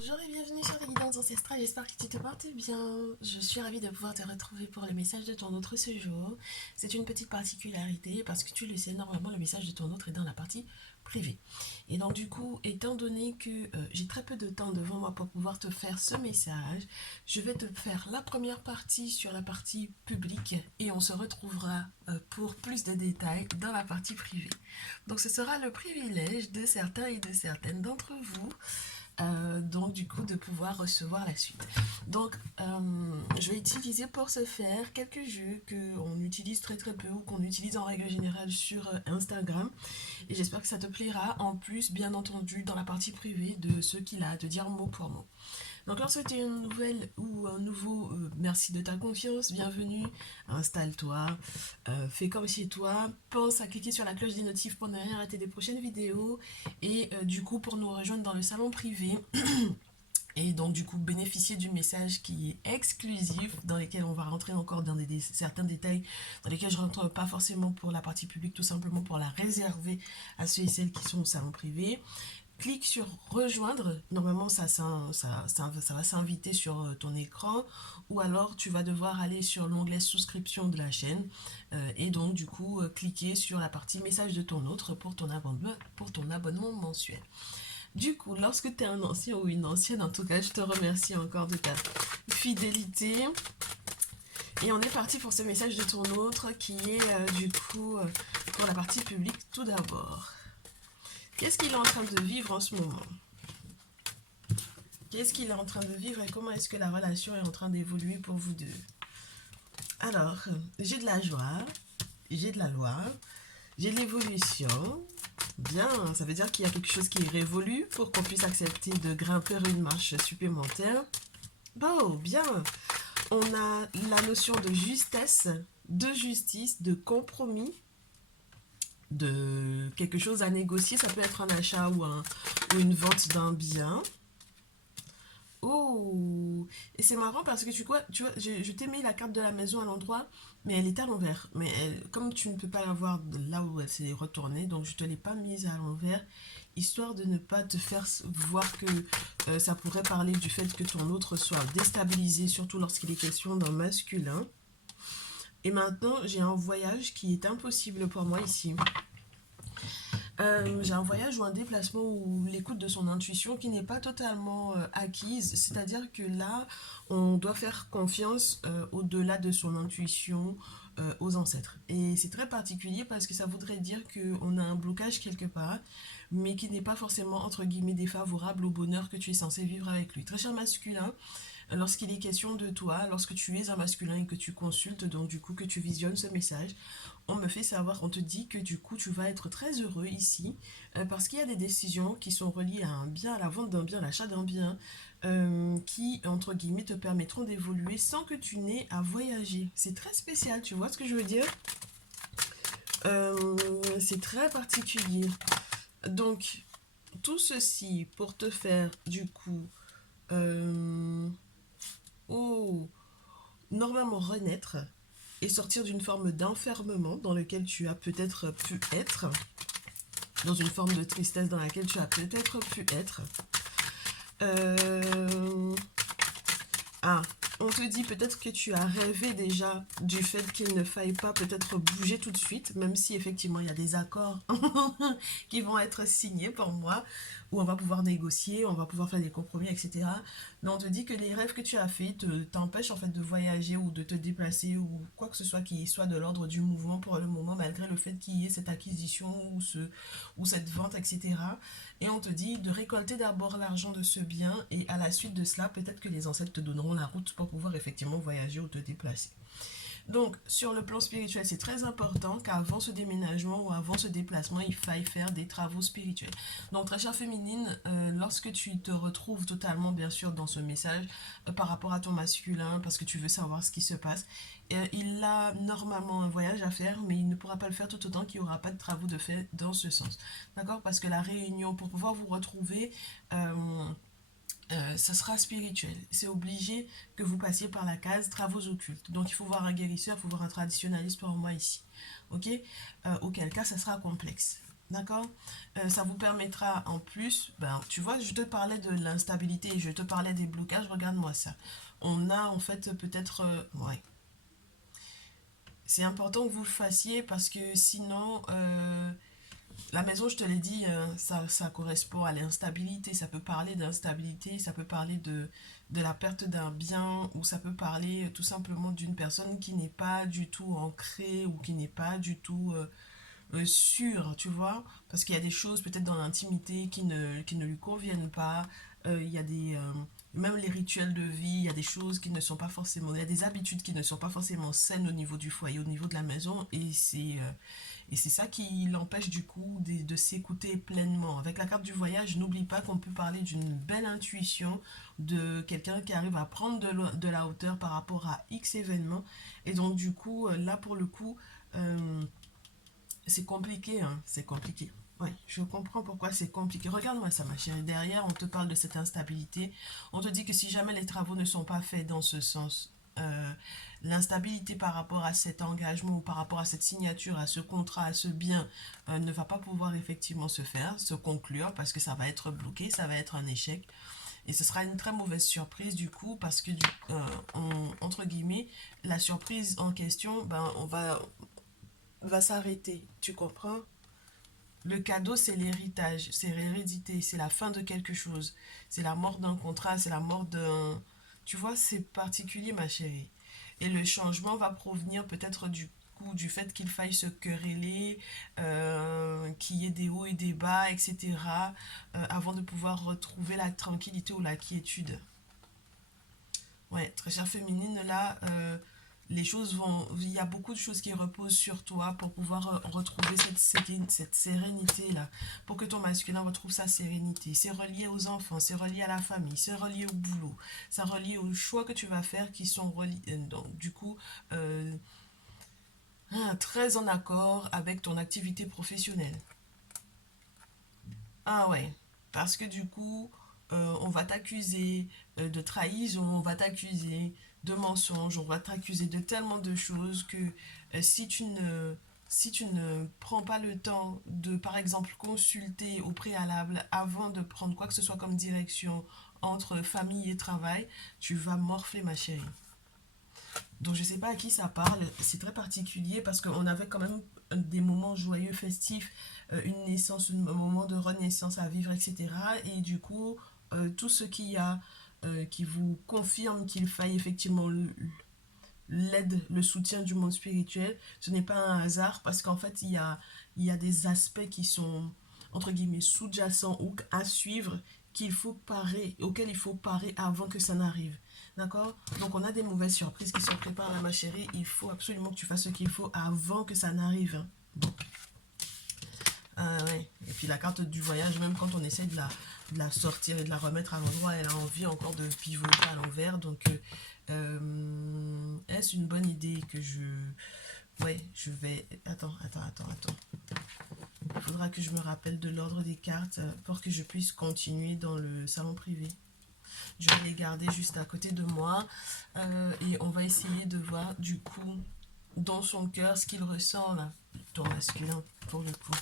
Bonjour et bienvenue sur les guidances ancestrales, j'espère que tu te portes bien. Je suis ravie de pouvoir te retrouver pour le message de ton autre ce jour. C'est une petite particularité parce que tu le sais, normalement le message de ton autre est dans la partie privée. Et donc du coup, étant donné que j'ai très peu de temps devant moi pour pouvoir te faire ce message, je vais te faire la première partie sur la partie publique et on se retrouvera pour plus de détails dans la partie privée. Donc ce sera le privilège de certains et de certaines d'entre vous donc du coup de pouvoir recevoir la suite. Donc je vais utiliser pour ce faire quelques jeux qu'on utilise très très peu ou qu'on utilise en règle générale sur Instagram et j'espère que ça te plaira, en plus bien entendu dans la partie privée de ce qu'il a à te dire mot pour mot. Donc lorsque tu as une nouvelle ou un nouveau, merci de ta confiance, bienvenue, installe-toi, fais comme chez toi, pense à cliquer sur la cloche des notifs pour ne rien rater des prochaines vidéos et du coup pour nous rejoindre dans le salon privé et donc du coup bénéficier du message qui est exclusif dans lequel on va rentrer encore dans certains détails dans lesquels je ne rentre pas forcément pour la partie publique, tout simplement pour la réserver à ceux et celles qui sont au salon privé. Clique sur rejoindre, normalement ça va s'inviter sur ton écran ou alors tu vas devoir aller sur l'onglet souscription de la chaîne et donc du coup cliquer sur la partie message de ton autre pour ton abonnement mensuel. Du coup, lorsque tu es un ancien ou une ancienne, en tout cas, je te remercie encore de ta fidélité. Et on est parti pour ce message de ton autre qui est du coup pour la partie publique tout d'abord. Qu'est-ce qu'il est en train de vivre en ce moment? Qu'est-ce qu'il est en train de vivre et comment est-ce que la relation est en train d'évoluer pour vous deux? Alors, j'ai de la joie, j'ai de la loi, j'ai de l'évolution. Bien, ça veut dire qu'il y a quelque chose qui révolue pour qu'on puisse accepter de grimper une marche supplémentaire. Bon, bien. On a la notion de justesse, de justice, de compromis, de quelque chose à négocier. Ça peut être un achat ou une vente d'un bien. Oh, et c'est marrant parce que tu vois, je t'ai mis la carte de la maison à l'endroit, mais elle est à l'envers. Mais comme tu ne peux pas la voir là où elle s'est retournée, donc je te l'ai pas mise à l'envers, histoire de ne pas te faire voir que ça pourrait parler du fait que ton autre soit déstabilisé, surtout lorsqu'il est question d'un masculin. Et maintenant, j'ai un voyage qui est impossible pour moi ici. J'ai un voyage ou un déplacement ou l'écoute de son intuition qui n'est pas totalement acquise. C'est-à-dire que là, on doit faire confiance au-delà de son intuition aux ancêtres. Et c'est très particulier parce que ça voudrait dire qu'on a un blocage quelque part, mais qui n'est pas forcément, entre guillemets, défavorable au bonheur que tu es censé vivre avec lui. Très cher masculin, lorsqu'il est question de toi, lorsque tu es un masculin et que tu consultes, donc du coup que tu visionnes ce message, on me fait savoir, on te dit que du coup tu vas être très heureux ici parce qu'il y a des décisions qui sont reliées à un bien, à la vente d'un bien, à l'achat d'un bien, qui entre guillemets te permettront d'évoluer sans que tu n'aies à voyager. C'est très spécial, tu vois ce que je veux dire? C'est très particulier. Donc tout ceci pour te faire du coup oh, normalement renaître et sortir d'une forme d'enfermement dans lequel tu as peut-être pu être, dans une forme de tristesse dans laquelle tu as peut-être pu être. Euh... Ah, on te dit peut-être que tu as rêvé déjà du fait qu'il ne faille pas peut-être bouger tout de suite, même si effectivement il y a des accords qui vont être signés pour moi, où on va pouvoir négocier, on va pouvoir faire des compromis, etc. Mais on te dit que les rêves que tu as faits t'empêchent en fait de voyager ou de te déplacer ou quoi que ce soit qui soit de l'ordre du mouvement pour le moment, malgré le fait qu'il y ait cette acquisition ou cette vente, etc. Et on te dit de récolter d'abord l'argent de ce bien et à la suite de cela, peut-être que les ancêtres te donneront la route pour pouvoir effectivement voyager ou te déplacer. Donc, sur le plan spirituel, c'est très important qu'avant ce déménagement ou avant ce déplacement, il faille faire des travaux spirituels. Donc, très chère féminine, lorsque tu te retrouves totalement, bien sûr, dans ce message par rapport à ton masculin, parce que tu veux savoir ce qui se passe, il a normalement un voyage à faire, mais il ne pourra pas le faire tout autant qu'il n'y aura pas de travaux de fait dans ce sens. D'accord? Parce que la réunion, pour pouvoir vous retrouver, ça sera spirituel. C'est obligé que vous passiez par la case travaux occultes. Donc il faut voir un guérisseur, il faut voir un traditionnaliste pour moi ici. Ok? Auquel cas, ça sera complexe. D'accord? Ça vous permettra en plus, ben, tu vois, je te parlais de l'instabilité, je te parlais des blocages, regarde-moi ça. On a en fait peut-être... ouais. C'est important que vous le fassiez parce que sinon, la maison, je te l'ai dit, ça correspond à l'instabilité. Ça peut parler d'instabilité, ça peut parler de la perte d'un bien, ou ça peut parler tout simplement d'une personne qui n'est pas du tout ancrée ou qui n'est pas du tout sûre, tu vois. Parce qu'il y a des choses peut-être dans l'intimité qui ne lui conviennent pas. Il y a même les rituels de vie, il y a des choses qui ne sont pas forcément... Il y a des habitudes qui ne sont pas forcément saines au niveau du foyer, au niveau de la maison. Et c'est ça qui l'empêche du coup de s'écouter pleinement. Avec la carte du voyage, n'oublie pas qu'on peut parler d'une belle intuition, de quelqu'un qui arrive à prendre de la hauteur par rapport à X événements. Et donc du coup, là pour le coup, euh, c'est compliqué, hein, c'est compliqué. Oui, je comprends pourquoi c'est compliqué. Regarde-moi ça, ma chérie. Derrière, on te parle de cette instabilité. On te dit que si jamais les travaux ne sont pas faits dans ce sens, l'instabilité par rapport à cet engagement ou par rapport à cette signature, à ce contrat, à ce bien, ne va pas pouvoir effectivement se faire, se conclure, parce que ça va être bloqué, ça va être un échec. Et ce sera une très mauvaise surprise du coup, parce que, entre guillemets, la surprise en question, ben, va s'arrêter. Tu comprends? Le cadeau, c'est l'héritage, c'est l'hérédité, c'est la fin de quelque chose. C'est la mort d'un contrat, c'est la mort d'un... Tu vois, c'est particulier, ma chérie. Et le changement va provenir peut-être du coup du fait qu'il faille se quereller, qu'il y ait des hauts et des bas, etc., avant de pouvoir retrouver la tranquillité ou la quiétude. Ouais, très chère féminine, là, les choses vont... Il y a beaucoup de choses qui reposent sur toi pour pouvoir retrouver cette sérénité-là, pour que ton masculin retrouve sa sérénité. C'est relié aux enfants, c'est relié à la famille, c'est relié au boulot, c'est relié aux choix que tu vas faire qui sont reliés, donc, du coup, euh, très en accord avec ton activité professionnelle. Ah ouais, parce que du coup, on va t'accuser de trahison, on va t'accuser de mensonge, on va t'accuser de tellement de choses que si tu ne prends pas le temps de, par exemple, consulter au préalable avant de prendre quoi que ce soit comme direction entre famille et travail, tu vas morfler, ma chérie. Donc je sais pas à qui ça parle, c'est très particulier parce qu'on avait quand même des moments joyeux, festifs, une naissance, un moment de renaissance à vivre, etc. Et du coup, tout ce qu'il y a qui vous confirme qu'il faille effectivement l'aide, le soutien du monde spirituel, ce n'est pas un hasard parce qu'en fait, il y a des aspects qui sont, entre guillemets, sous-jacents ou à suivre qu'il faut parer, auxquels il faut parer avant que ça n'arrive. D'accord? Donc, on a des mauvaises surprises qui se préparent là, ma chérie. Il faut absolument que tu fasses ce qu'il faut avant que ça n'arrive. Bon. Ah ouais. Et puis la carte du voyage, même quand on essaie de la sortir et de la remettre à l'endroit, elle a envie encore de pivoter à l'envers. Donc, est-ce une bonne idée que je... Ouais, je vais... Attends. Il faudra que je me rappelle de l'ordre des cartes pour que je puisse continuer dans le salon privé. Je vais les garder juste à côté de moi et on va essayer de voir du coup dans son cœur ce qu'il ressent là, ton masculin pour le coup.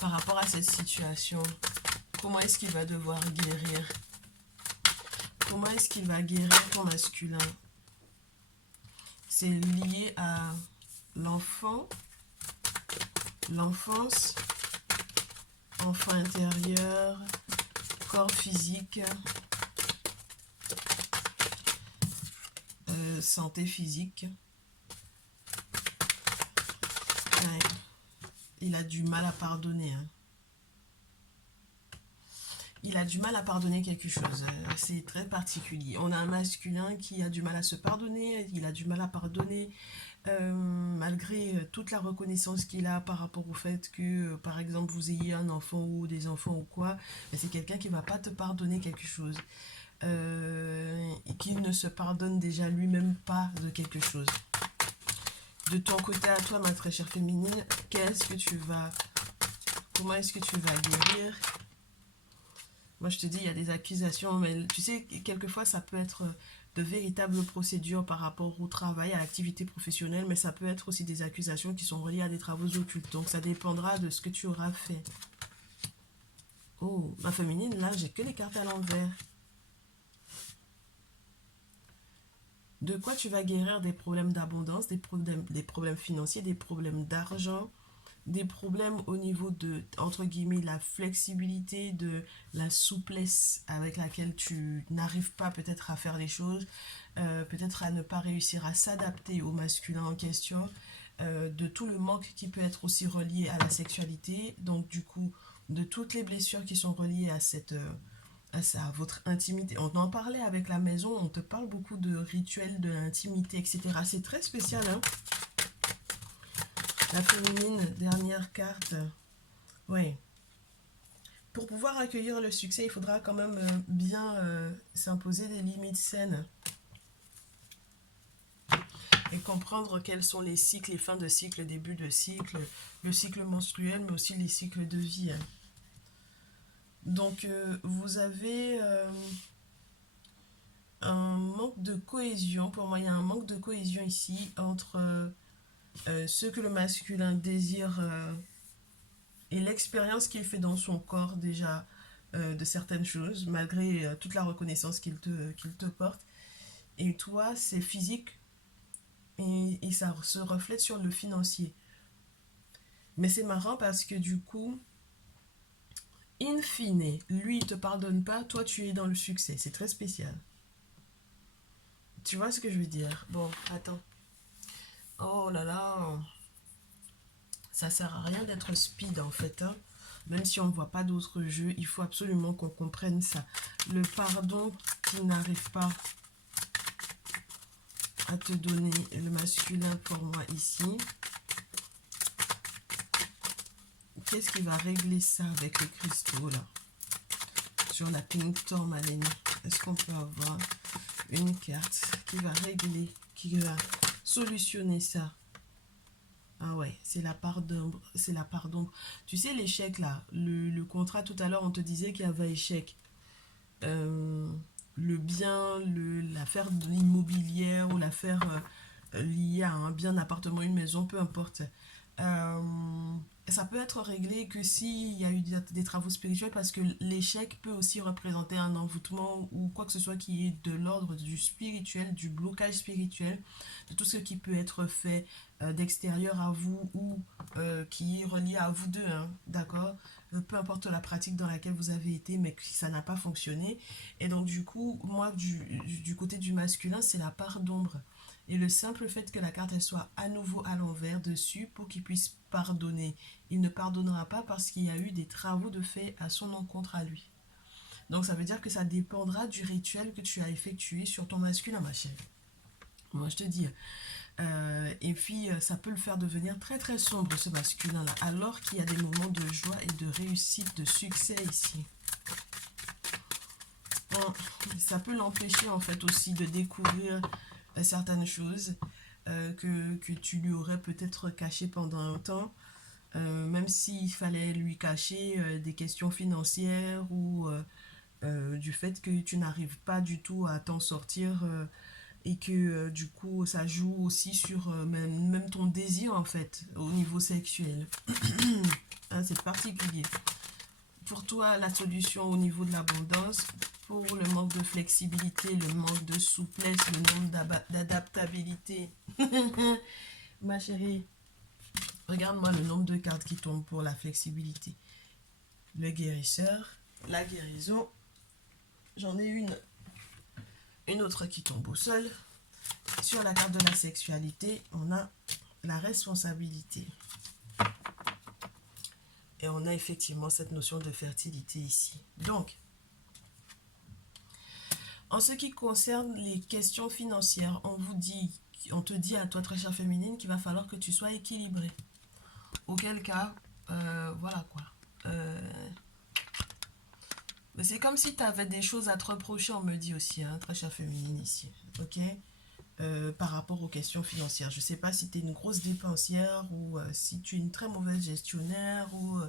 Par rapport à cette situation, comment est-ce qu'il va devoir guérir? Comment est-ce qu'il va guérir ton masculin? C'est lié à l'enfant, l'enfance, enfant intérieur, corps physique, santé physique. Ouais. Il a du mal à pardonner. Hein. Il a du mal à pardonner quelque chose. C'est très particulier. On a un masculin qui a du mal à se pardonner, il a du mal à pardonner, malgré toute la reconnaissance qu'il a par rapport au fait que, par exemple, vous ayez un enfant ou des enfants ou quoi, mais c'est quelqu'un qui ne va pas te pardonner quelque chose. Et qui ne se pardonne déjà lui-même pas de quelque chose. De ton côté à toi, ma très chère féminine, qu'est-ce que tu vas... Comment est-ce que tu vas guérir Moi, je te dis, il y a des accusations, mais tu sais, quelquefois, ça peut être de véritables procédures par rapport au travail, à l'activité professionnelle, mais ça peut être aussi des accusations qui sont reliées à des travaux occultes. Donc, ça dépendra de ce que tu auras fait. Oh, ma féminine, là, j'ai que les cartes à l'envers. De quoi tu vas guérir des problèmes d'abondance, des problèmes financiers, des problèmes d'argent, des problèmes au niveau de, entre guillemets, la flexibilité, de la souplesse avec laquelle tu n'arrives pas peut-être à faire les choses, peut-être à ne pas réussir à s'adapter au masculin en question, de tout le manque qui peut être aussi relié à la sexualité, donc du coup, de toutes les blessures qui sont reliées à cette... à ça, à votre intimité. On en parlait avec la maison, on te parle beaucoup de rituels, de l'intimité, etc. C'est très spécial, hein. La féminine, dernière carte. Ouais. Pour pouvoir accueillir le succès, il faudra quand même bien s'imposer des limites saines et comprendre quels sont les cycles, les fins de cycle, début de cycle, le cycle menstruel, mais aussi les cycles de vie, hein. Donc, vous avez un manque de cohésion. Pour moi, il y a un manque de cohésion ici entre ce que le masculin désire et l'expérience qu'il fait dans son corps déjà de certaines choses, malgré toute la reconnaissance qu'il te porte. Et toi, c'est physique et ça se reflète sur le financier. Mais c'est marrant parce que du coup, in fine, lui, il te pardonne pas, toi, tu es dans le succès. C'est très spécial. Tu vois ce que je veux dire? Bon, attends. Oh là là, ça sert à rien d'être speed en fait, hein. Même si on ne voit pas d'autres jeux, il faut absolument qu'on comprenne ça. Le pardon qui n'arrive pas à te donner le masculin pour moi ici. Qu'est-ce qui va régler ça avec les cristaux là? Sur la pink tourmaline, est-ce qu'on peut avoir une carte qui va régler, qui va solutionner ça? Ah ouais, c'est la part d'ombre, c'est la part d'ombre. Tu sais, l'échec là, le contrat tout à l'heure, on te disait qu'il y avait échec. Euh, le bien, l'affaire immobilière ou l'affaire liée à un bien, un appartement, une maison, peu importe. Euh, Ça peut être réglé que s'il y a eu des travaux spirituels parce que l'échec peut aussi représenter un envoûtement ou quoi que ce soit qui est de l'ordre du spirituel, du blocage spirituel, de tout ce qui peut être fait d'extérieur à vous ou qui est relié à vous deux, hein, d'accord? Peu importe la pratique dans laquelle vous avez été, mais que ça n'a pas fonctionné. Et donc, du coup, moi, du côté du masculin, c'est la part d'ombre. Et le simple fait que la carte elle soit à nouveau à l'envers dessus pour qu'il puisse pardonner. Il ne pardonnera pas parce qu'il y a eu des travaux de fait à son encontre à lui. Donc ça veut dire que ça dépendra du rituel que tu as effectué sur ton masculin, ma chérie. Moi je te dis. Et puis ça peut le faire devenir très très sombre ce masculin là. Alors qu'il y a des moments de joie et de réussite, de succès ici. Bon, ça peut l'empêcher en fait aussi de découvrir certaines choses que tu lui aurais peut-être cachées pendant un temps, même s'il fallait lui cacher des questions financières ou du fait que tu n'arrives pas du tout à t'en sortir et que du coup ça joue aussi sur même ton désir en fait au niveau sexuel. Hein, c'est particulier. Pour toi, la solution au niveau de l'abondance, pour le manque de flexibilité, le manque de souplesse, le manque d'adaptabilité. Ma chérie, regarde-moi le nombre de cartes qui tombent pour la flexibilité. Le guérisseur, la guérison. J'en ai une autre qui tombe au sol. Sur la carte de la sexualité, on a la responsabilité. Et on a effectivement cette notion de fertilité ici. Donc, en ce qui concerne les questions financières, on te dit à toi, très chère féminine, qu'il va falloir que tu sois équilibrée. Auquel cas, voilà quoi. Mais c'est comme si tu avais des choses à te reprocher, on me dit aussi, hein, très chère féminine ici. Ok, par rapport aux questions financières. Je ne sais pas si tu es une grosse dépensière ou si tu es une très mauvaise gestionnaire ou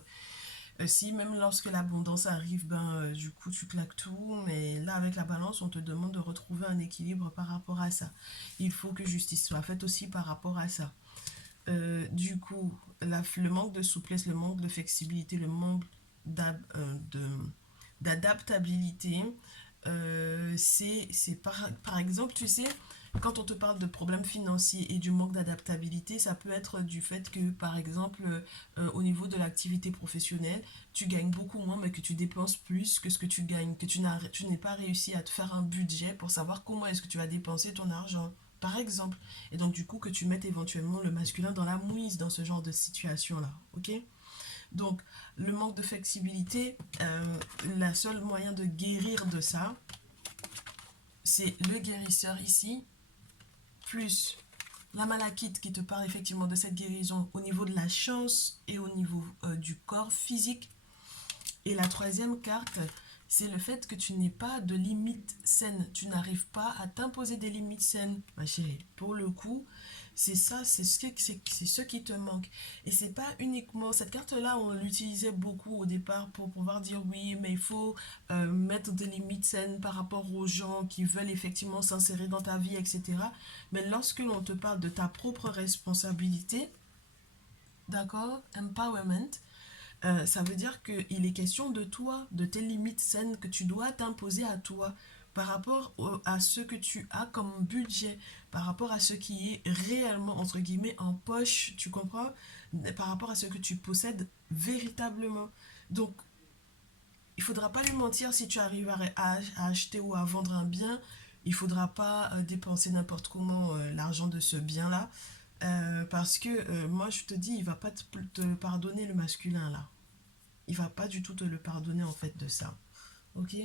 Si même lorsque l'abondance arrive, du coup, tu claques tout. Mais là, avec la balance, on te demande de retrouver un équilibre par rapport à ça. Il faut que justice soit faite aussi par rapport à ça. Du coup, le manque de souplesse, le manque de flexibilité, le manque d'adaptabilité, c'est par exemple, tu sais, quand on te parle de problèmes financiers et du manque d'adaptabilité, ça peut être du fait que, par exemple, au niveau de l'activité professionnelle, tu gagnes beaucoup moins, mais que tu dépenses plus que ce que tu gagnes, que tu n'es pas réussi à te faire un budget pour savoir comment est-ce que tu vas dépenser ton argent, par exemple. Et donc, du coup, que tu mettes éventuellement le masculin dans la mouise dans ce genre de situation-là, ok? Donc, le manque de flexibilité, la seule moyen de guérir de ça, c'est le guérisseur ici, plus la malachite qui te parle effectivement de cette guérison au niveau de la chance et au niveau du corps physique. Et la troisième carte, c'est le fait que tu n'aies pas de limites saines. Tu n'arrives pas à t'imposer des limites saines, ma chérie. Pour le coup, c'est ça, c'est ce qui te manque. Et c'est pas uniquement cette carte-là, on l'utilisait beaucoup au départ pour pouvoir dire oui, mais il faut mettre des limites saines par rapport aux gens qui veulent effectivement s'insérer dans ta vie, etc. Mais lorsque l'on te parle de ta propre responsabilité, d'accord, empowerment, ça veut dire qu'il est question de toi, de tes limites saines que tu dois t'imposer à toi par rapport à ce que tu as comme budget, par rapport à ce qui est réellement, entre guillemets, en poche, tu comprends? Par rapport à ce que tu possèdes véritablement. Donc, il ne faudra pas lui mentir si tu arrives à acheter ou à vendre un bien. Il ne faudra pas dépenser n'importe comment l'argent de ce bien-là. Parce que moi, je te dis, il ne va pas te pardonner le masculin là. Il va pas du tout te le pardonner en fait de ça. Ok?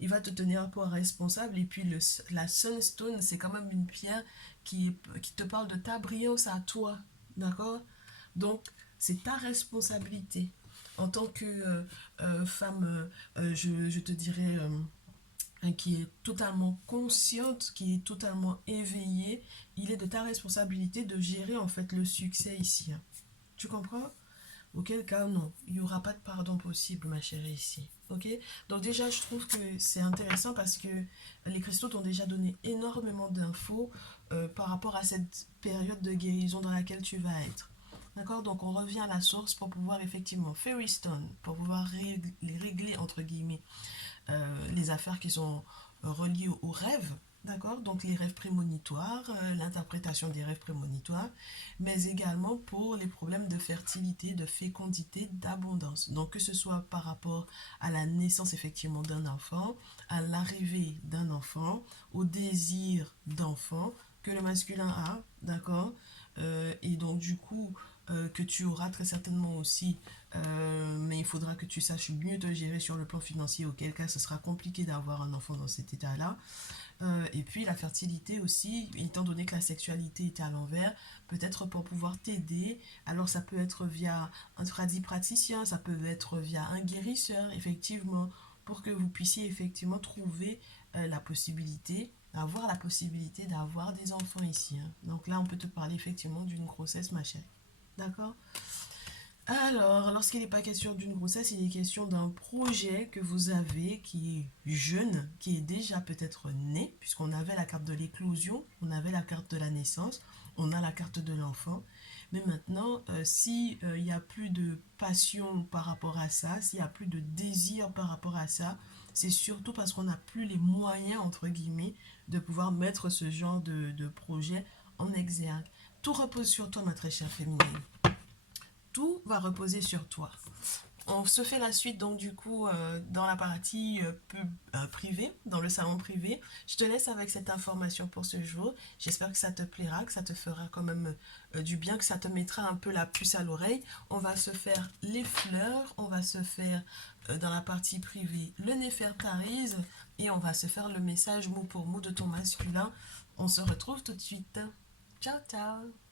Il va te tenir pour responsable. Et puis la sunstone, c'est quand même une pierre qui te parle de ta brillance à toi. D'accord? Donc, c'est ta responsabilité. En tant que femme, je te dirais, qui est totalement consciente, qui est totalement éveillée, il est de ta responsabilité de gérer en fait le succès ici. Tu comprends? Auquel cas, non, il n'y aura pas de pardon possible, ma chérie, ici. Ok? Donc déjà, je trouve que c'est intéressant parce que les cristaux t'ont déjà donné énormément d'infos par rapport à cette période de guérison dans laquelle tu vas être. D'accord? Donc on revient à la source pour pouvoir effectivement Fairy Stone, pour pouvoir régler, entre guillemets, les affaires qui sont reliées aux rêves, d'accord? Donc les rêves prémonitoires, l'interprétation des rêves prémonitoires, mais également pour les problèmes de fertilité, de fécondité, d'abondance. Donc que ce soit par rapport à la naissance effectivement d'un enfant, à l'arrivée d'un enfant, au désir d'enfant que le masculin a, d'accord? Et donc du coup, que tu auras très certainement aussi, mais il faudra que tu saches mieux te gérer sur le plan financier, auquel cas ce sera compliqué d'avoir un enfant dans cet état-là. Et puis la fertilité aussi, étant donné que la sexualité est à l'envers, peut-être pour pouvoir t'aider. Alors ça peut être via un praticien, ça peut être via un guérisseur, effectivement, pour que vous puissiez effectivement trouver la possibilité, avoir la possibilité d'avoir des enfants ici. Hein. Donc là, on peut te parler effectivement d'une grossesse, ma chérie. D'accord? Alors, lorsqu'il n'est pas question d'une grossesse, il est question d'un projet que vous avez qui est jeune, qui est déjà peut-être né, puisqu'on avait la carte de l'éclosion, on avait la carte de la naissance, on a la carte de l'enfant. Mais maintenant, si il n'y a plus de passion par rapport à ça, s'il n'y a plus de désir par rapport à ça, c'est surtout parce qu'on n'a plus les moyens, entre guillemets, de pouvoir mettre ce genre de projet en exergue. Tout repose sur toi, ma très chère féminine. Tout va reposer sur toi. On se fait la suite donc du coup dans la partie privée, dans le salon privé. Je te laisse avec cette information pour ce jour. J'espère que ça te plaira, que ça te fera quand même du bien, que ça te mettra un peu la puce à l'oreille. On va se faire les fleurs, on va se faire dans la partie privée le Néfertarise et on va se faire le message mot pour mot de ton masculin. On se retrouve tout de suite. Ciao, ciao!